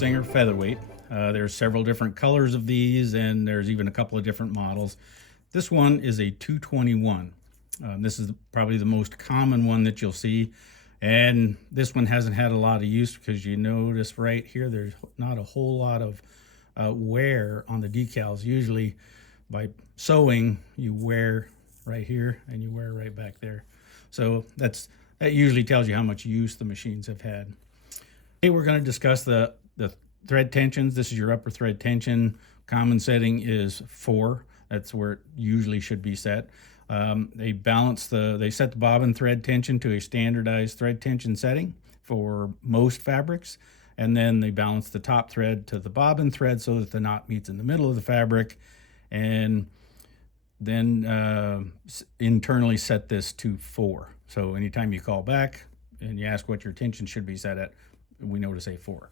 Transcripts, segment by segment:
Singer Featherweight. There's several different colors of these, and there's even a couple of different models. This one is a 221. This is probably the most common one that you'll see, and this one hasn't had a lot of use because you notice right here there's not a whole lot of wear on the decals. Usually by sewing you wear right here and you wear right back there, so that usually tells you how much use the machines have had. Today we're going to discuss the thread tensions. This is your upper thread tension. Common setting is 4. That's where it usually should be set. They set the bobbin thread tension to a standardized thread tension setting for most fabrics, and then they balance the top thread to the bobbin thread so that the knot meets in the middle of the fabric, and then internally set this to 4. So anytime you call back and you ask what your tension should be set at, we know to say 4.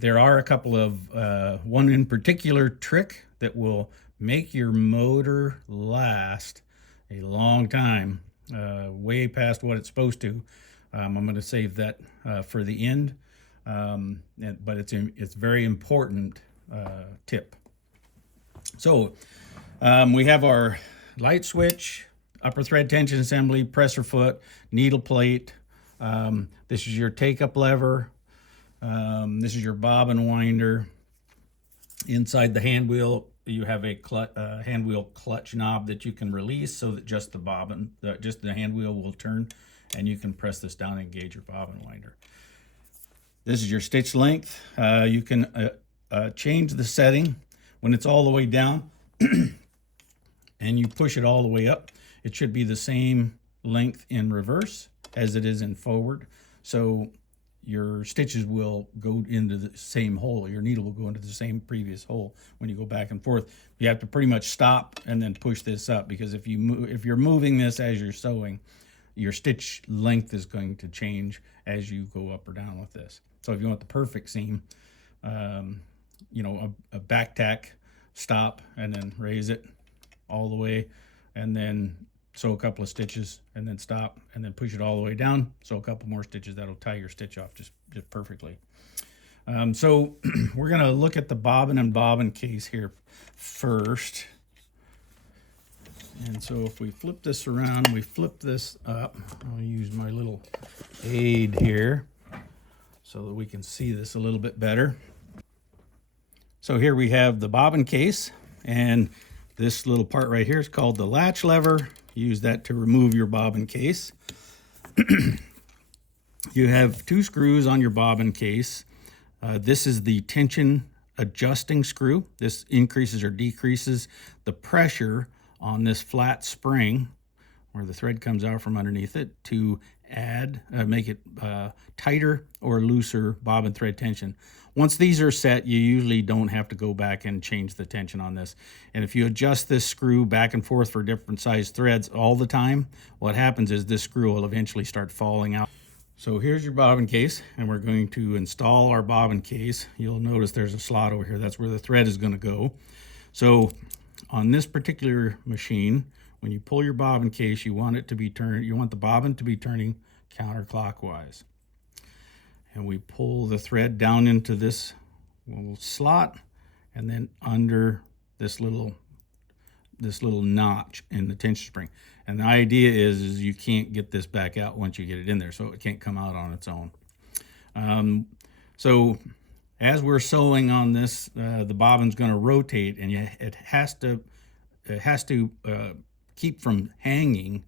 There are a couple of, one in particular trick that will make your motor last a long time, way past what it's supposed to. I'm going to save that for the end, but it's very important tip. So we have our light switch, upper thread tension assembly, presser foot, needle plate. This is your take-up lever. This is your bobbin winder. Inside the hand wheel, you have a hand wheel clutch knob that you can release so that just the hand wheel will turn, and you can press this down and engage your bobbin winder. This is your stitch length. You can change the setting when it's all the way down and you push it all the way up. It should be the same length in reverse as it is in forward. So your stitches will go into the same hole. Your needle will go into the same previous hole when you go back and forth. You have to pretty much stop and then push this up, because if you're moving this as you're sewing, your stitch length is going to change as you go up or down with this. So if you want the perfect seam, a back tack, stop and then raise it all the way, and then sew a couple of stitches and then stop and then push it all the way down, sew a couple more stitches. That'll tie your stitch off just perfectly. So we're going to look at the bobbin and bobbin case here first. And so if we flip this around, we flip this up. I'll use my little aid here so that we can see this a little bit better. So here we have the bobbin case, and this little part right here is called the latch lever. Use that to remove your bobbin case. You have 2 screws on your bobbin case. This is the tension adjusting screw. This increases or decreases the pressure on this flat spring where the thread comes out from underneath it to make it tighter or looser bobbin thread tension. Once these are set, you usually don't have to go back and change the tension on this. And if you adjust this screw back and forth for different size threads all the time, what happens is this screw will eventually start falling out. So here's your bobbin case, and we're going to install our bobbin case. You'll notice there's a slot over here. That's where the thread is going to go. So on this particular machine, when you pull your bobbin case, you want the bobbin to be turning counterclockwise. And we pull the thread down into this little slot and then under this little notch in the tension spring. And the idea is you can't get this back out once you get it in there, so it can't come out on its own. So as we're sewing on this, the bobbin's going to rotate, and it has to keep from hanging.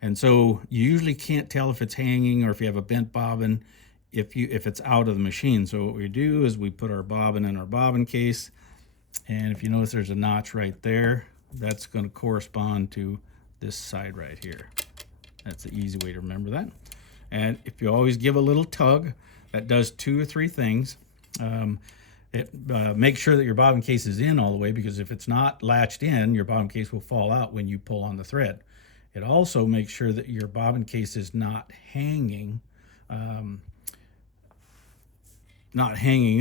And so you usually can't tell if it's hanging or if you have a bent bobbin if it's out of the machine. So what we do is we put our bobbin in our bobbin case, and if you notice there's a notch right there, that's going to correspond to this side right here. That's the easy way to remember that. And if you always give a little tug, that does 2 or 3 things. Make sure that your bobbin case is in all the way, because if it's not latched in, your bobbin case will fall out when you pull on the thread. It also makes sure that your bobbin case is not hanging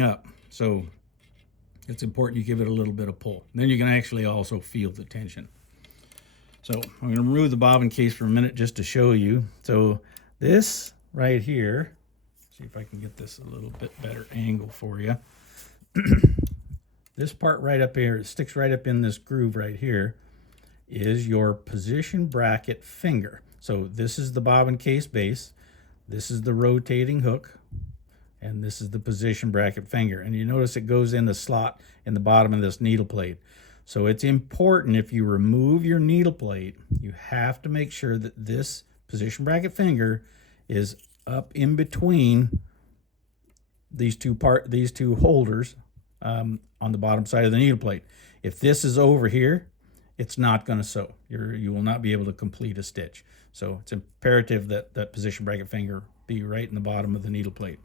up. So it's important you give it a little bit of pull. Then you can actually also feel the tension. So I'm going to remove the bobbin case for a minute just to show you. So this right here See if I can get this a little bit better angle for you. This part right up here, it sticks right up in this groove right here, is your position bracket finger. So this is the bobbin case base, this is the rotating hook, and this is the position bracket finger. And you notice it goes in the slot in the bottom of this needle plate. So it's important, if you remove your needle plate, you have to make sure that this position bracket finger is up in between these two holders on the bottom side of the needle plate. If this is over here, it's not going to sew. You will not be able to complete a stitch. So it's imperative that that position bracket finger be right in the bottom of the needle plate.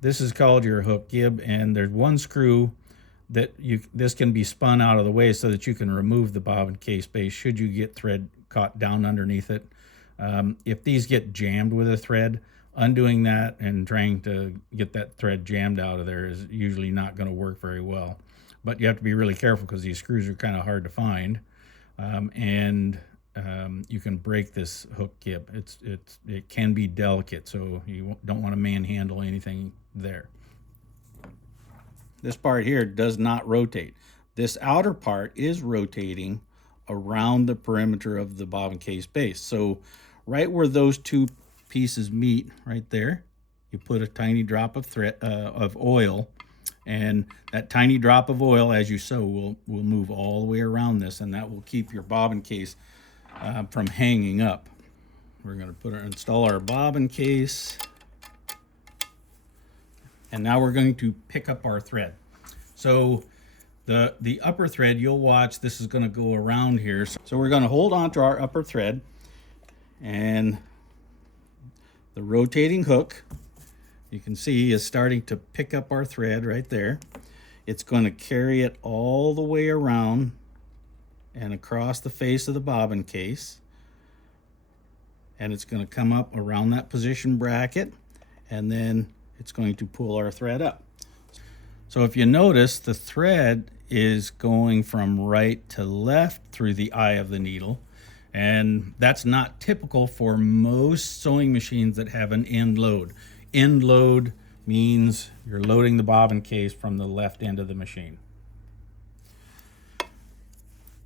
This is called your hook gib, and there's one screw that this can be spun out of the way so that you can remove the bobbin case base should you get thread caught down underneath it. If these get jammed with a thread, undoing that and trying to get that thread jammed out of there is usually not going to work very well. But you have to be really careful because these screws are kind of hard to find, and you can break this hook gib. It can be delicate, so you don't want to manhandle anything there. This part here does not rotate. This outer part is rotating around the perimeter of the bobbin case base. So right where those two pieces meet, right there, you put a tiny drop of oil, and that tiny drop of oil as you sew will move all the way around this, and that will keep your bobbin case from hanging up. We're going to install our bobbin case, and now we're going to pick up our thread. So the upper thread, you'll watch, this is going to go around here. So we're going to hold on to our upper thread, and the rotating hook, you can see, is starting to pick up our thread right there. It's going to carry it all the way around and across the face of the bobbin case, and it's going to come up around that position bracket, and then it's going to pull our thread up. So if you notice, the thread is going from right to left through the eye of the needle, and that's not typical for most sewing machines that have an end load. End load means you're loading the bobbin case from the left end of the machine.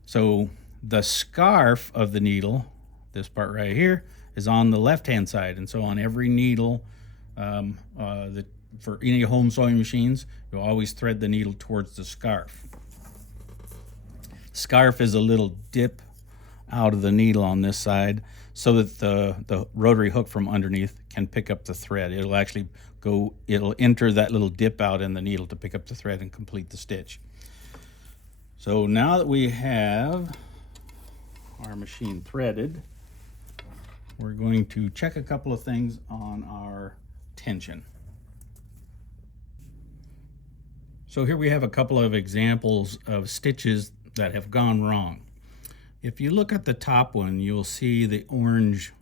So the scarf of the needle, this part right here, is on the left-hand side, and so on every needle, for any home sewing machines, you'll always thread the needle towards the scarf. Scarf is a little dip out of the needle on this side so that the rotary hook from underneath can pick up the thread. It'll enter that little dip out in the needle to pick up the thread and complete the stitch. So now that we have our machine threaded, we're going to check a couple of things on our tension. So here we have a couple of examples of stitches that have gone wrong. If you look at the top one, you'll see the orange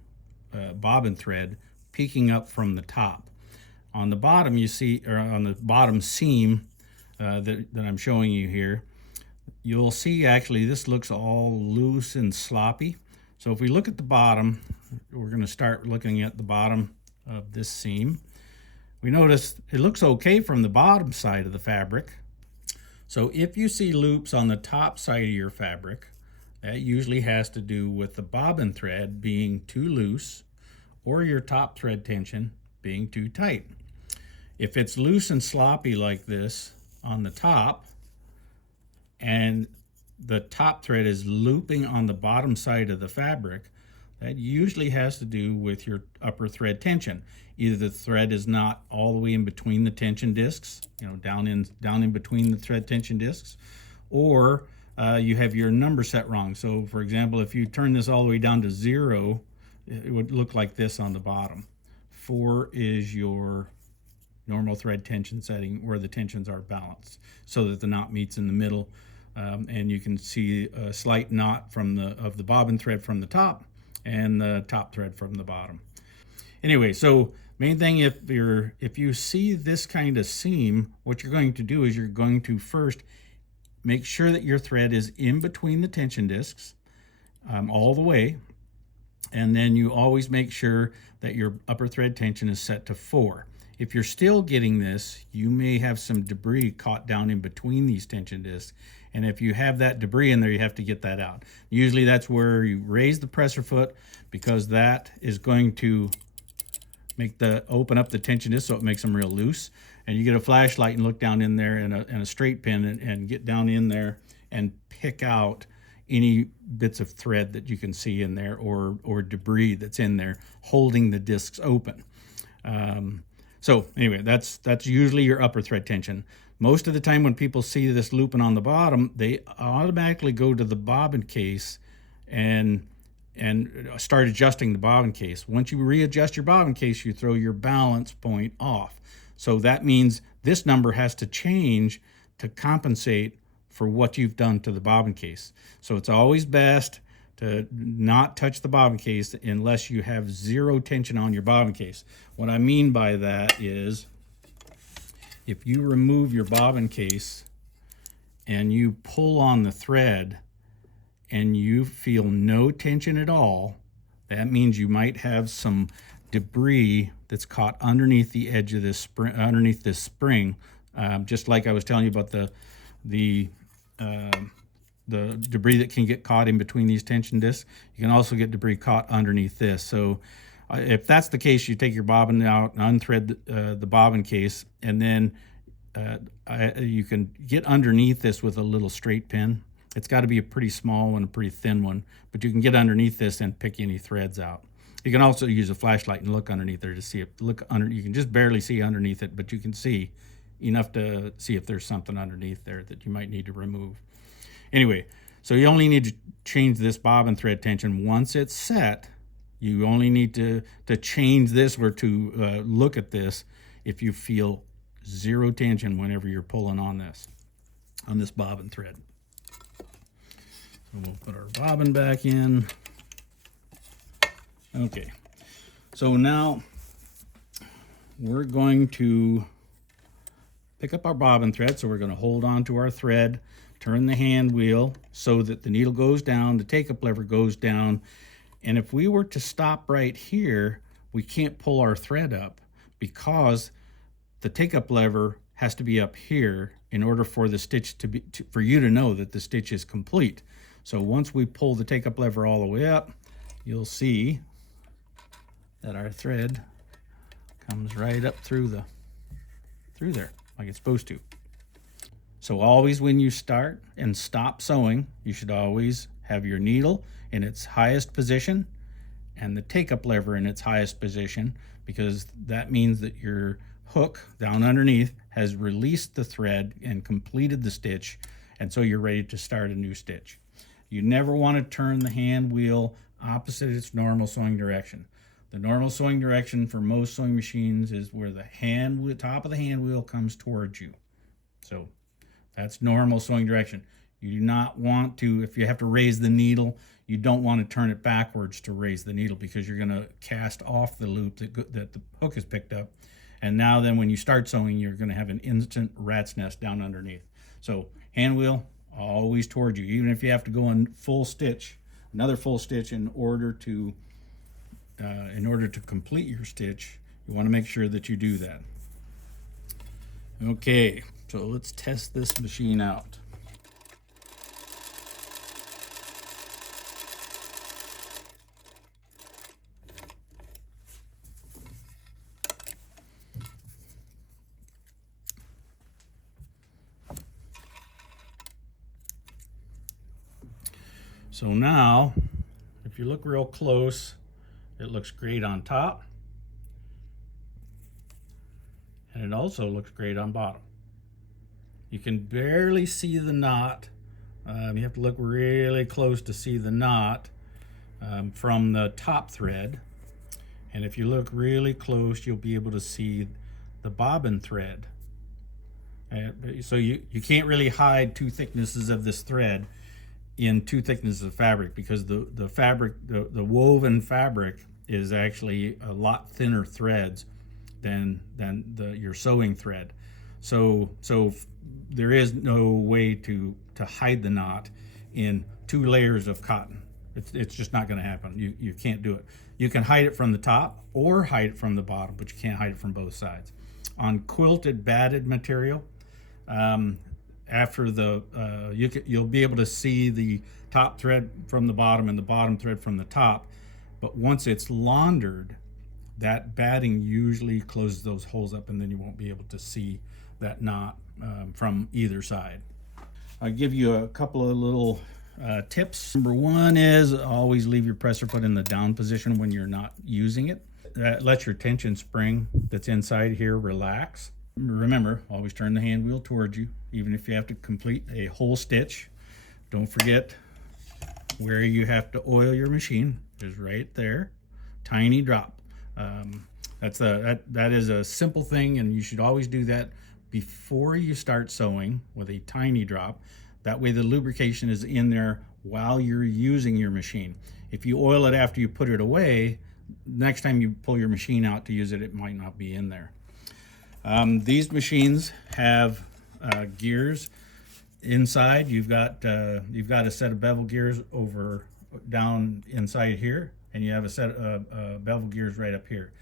bobbin thread peeking up from the top. On the bottom, you see, or on the bottom seam that I'm showing you here, you'll see actually this looks all loose and sloppy. So if we look at the bottom, we're going to start looking at the bottom of this seam. We notice it looks okay from the bottom side of the fabric. So if you see loops on the top side of your fabric, that usually has to do with the bobbin thread being too loose or your top thread tension being too tight. If it's loose and sloppy like this on the top, and the top thread is looping on the bottom side of the fabric, that usually has to do with your upper thread tension. Either the thread is not all the way in between the tension discs, down in between the thread tension discs, or you have your number set wrong. So for example, if you turn this all the way down to 0, it would look like this on the bottom. 4 is your normal thread tension setting where the tensions are balanced so that the knot meets in the middle, and you can see a slight knot of the bobbin thread from the top and the top thread from the bottom. Anyway, so main thing, if you see this kind of seam, what you're going to do is you're going to first make sure that your thread is in between the tension discs all the way, And then you always make sure that your upper thread tension is set to 4. If you're still getting this, you may have some debris caught down in between these tension discs. And if you have that debris in there, you have to get that out. Usually that's where you raise the presser foot, because that is going to open up the tension disc so it makes them real loose. And you get a flashlight and look down in there and a straight pin and get down in there and pick out any bits of thread that you can see in there, or debris that's in there holding the discs open. So anyway, that's usually your upper thread tension. Most of the time when people see this looping on the bottom, they automatically go to the bobbin case and start adjusting the bobbin case. Once you readjust your bobbin case, you throw your balance point off. So that means this number has to change to compensate for what you've done to the bobbin case. So it's always best to not touch the bobbin case unless you have zero tension on your bobbin case. What I mean by that is, if you remove your bobbin case and you pull on the thread and you feel no tension at all, that means you might have some debris that's caught underneath the edge of this spring, underneath this spring. Just like I was telling you about the debris that can get caught in between these tension discs, you can also get debris caught underneath this. So if that's the case, you take your bobbin out and unthread the bobbin case, and then you can get underneath this with a little straight pin. It's got to be a pretty small one, a pretty thin one, but you can get underneath this and pick any threads out. You can also use a flashlight and look underneath there to see it. You can just barely see underneath it, but you can see enough to see if there's something underneath there that you might need to remove. Anyway, so you only need to change this bobbin thread tension once it's set. You only need to change this or to look at this if you feel zero tension whenever you're pulling on this bobbin thread. So we'll put our bobbin back in. Okay, so now we're going to pick up our bobbin thread. So we're going to hold on to our thread, turn the hand wheel so that the needle goes down, the take-up lever goes down. And if we were to stop right here, we can't pull our thread up because the take-up lever has to be up here in order for the stitch for you to know that the stitch is complete. So once we pull the take-up lever all the way up, you'll see that our thread comes right up through there like it's supposed to. So always when you start and stop sewing, you should always have your needle in its highest position and the take-up lever in its highest position, because that means that your hook down underneath has released the thread and completed the stitch, and so you're ready to start a new stitch. You never want to turn the hand wheel opposite its normal sewing direction. The normal sewing direction for most sewing machines is where the top of the hand wheel comes towards you. So that's normal sewing direction. You do not want to, if you have to raise the needle, you don't want to turn it backwards to raise the needle, because you're going to cast off the loop that the hook has picked up. And now then when you start sewing, you're going to have an instant rat's nest down underneath. So hand wheel always towards you, even if you have to go in full stitch, another full stitch in order to complete your stitch. You want to make sure that you do that. Okay, so let's test this machine out. So now, if you look real close, it looks great on top, and it also looks great on bottom. You can barely see the knot. You have to look really close to see the knot from the top thread. And if you look really close, you'll be able to see the bobbin thread. So you can't really hide two thicknesses of this thread in two thicknesses of fabric, because the woven fabric is actually a lot thinner threads than your sewing thread. So there is no way to hide the knot in two layers of cotton. It's just not going to happen. You can't do it. You can hide it from the top or hide it from the bottom, but you can't hide it from both sides. On quilted batted material, after the you'll be able to see the top thread from the bottom and the bottom thread from the top, but once it's laundered, that batting usually closes those holes up, and then you won't be able to see that knot from either side. I'll give you a couple of little tips. Number one is always leave your presser foot in the down position when you're not using it. Let your tension spring that's inside here relax. Remember, always turn the hand wheel towards you, even if you have to complete a whole stitch. Don't forget where you have to oil your machine is right there. Tiny drop. That is a simple thing, and you should always do that before you start sewing with a tiny drop. That way the lubrication is in there while you're using your machine. If you oil it after you put it away, next time you pull your machine out to use it, it might not be in there. These machines have gears inside. You've got a set of bevel gears down inside here, and you have a set of bevel gears right up here.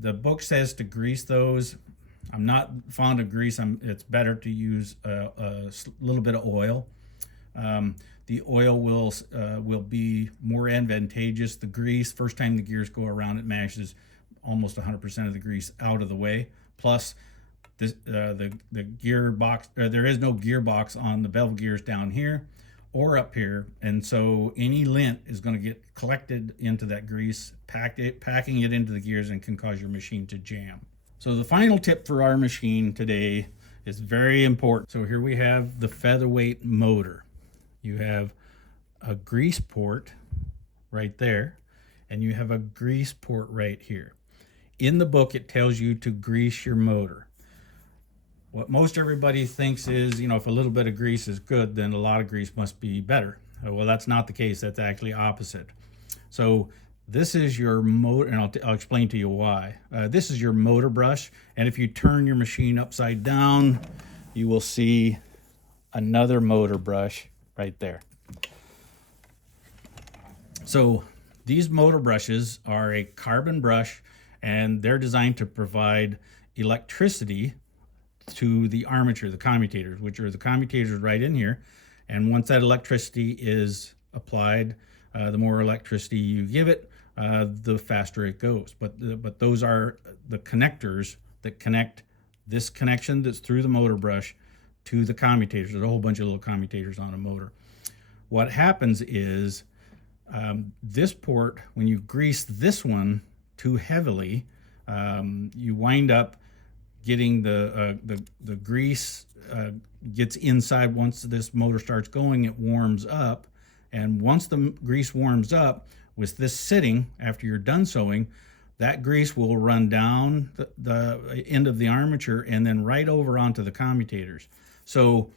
The book says to grease those. I'm not fond of grease. It's better to use a little bit of oil. The oil will be more advantageous. The grease, first time the gears go around, it mashes almost 100% of the grease out of the way. Plus, the gearbox, there is no gearbox on the bevel gears down here or up here, and so any lint is going to get collected into that grease, packing it into the gears, and can cause your machine to jam. So the final tip for our machine today is very important. So here we have the Featherweight motor. You have a grease port right there, and you have a grease port right here. In the book, it tells you to grease your motor. What most everybody thinks is, if a little bit of grease is good, then a lot of grease must be better. Well, that's not the case. That's actually opposite. So this is your motor, and I'll explain to you why. This is your motor brush, and if you turn your machine upside down, you will see another motor brush right there. So these motor brushes are a carbon brush, and they're designed to provide electricity to the armature, the commutators, which are the commutators right in here. And once that electricity is applied, the more electricity you give it, the faster it goes. But those are the connectors that connect this connection that's through the motor brush to the commutators. There's a whole bunch of little commutators on a motor. What happens is this port, when you grease this one too heavily, you wind up getting the grease gets inside. Once this motor starts going, it warms up, and once the grease warms up, with this sitting after you're done sewing, that grease will run down the end of the armature and then right over onto the commutators. So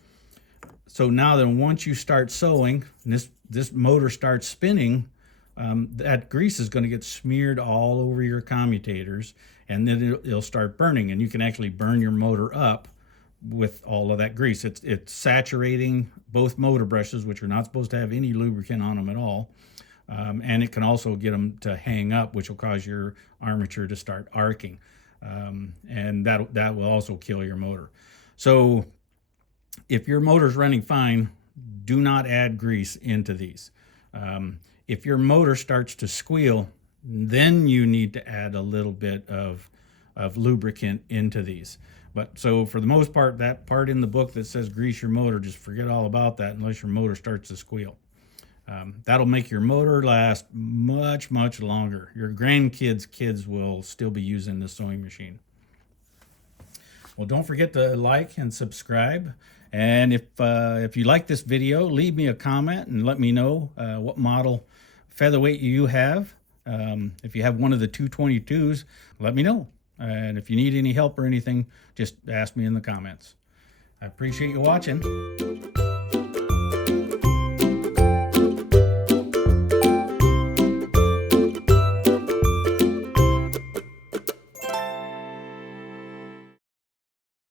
now then, once you start sewing, and this motor starts spinning, that grease is going to get smeared all over your commutators, and then it'll start burning, and you can actually burn your motor up with all of that grease. It's saturating both motor brushes, which are not supposed to have any lubricant on them at all, and it can also get them to hang up, which will cause your armature to start arcing, and that will also kill your motor. So if your motor's running fine, do not add grease into these. If your motor starts to squeal, then you need to add a little bit of lubricant into these. But so for the most part, that part in the book that says grease your motor, just forget all about that unless your motor starts to squeal. That'll make your motor last much, much longer. Your grandkids' kids will still be using this sewing machine. Well, don't forget to like and subscribe. And if you like this video, leave me a comment and let me know what model Featherweight you have. If you have one of the 222s, let me know. And if you need any help or anything, just ask me in the comments. I appreciate you watching.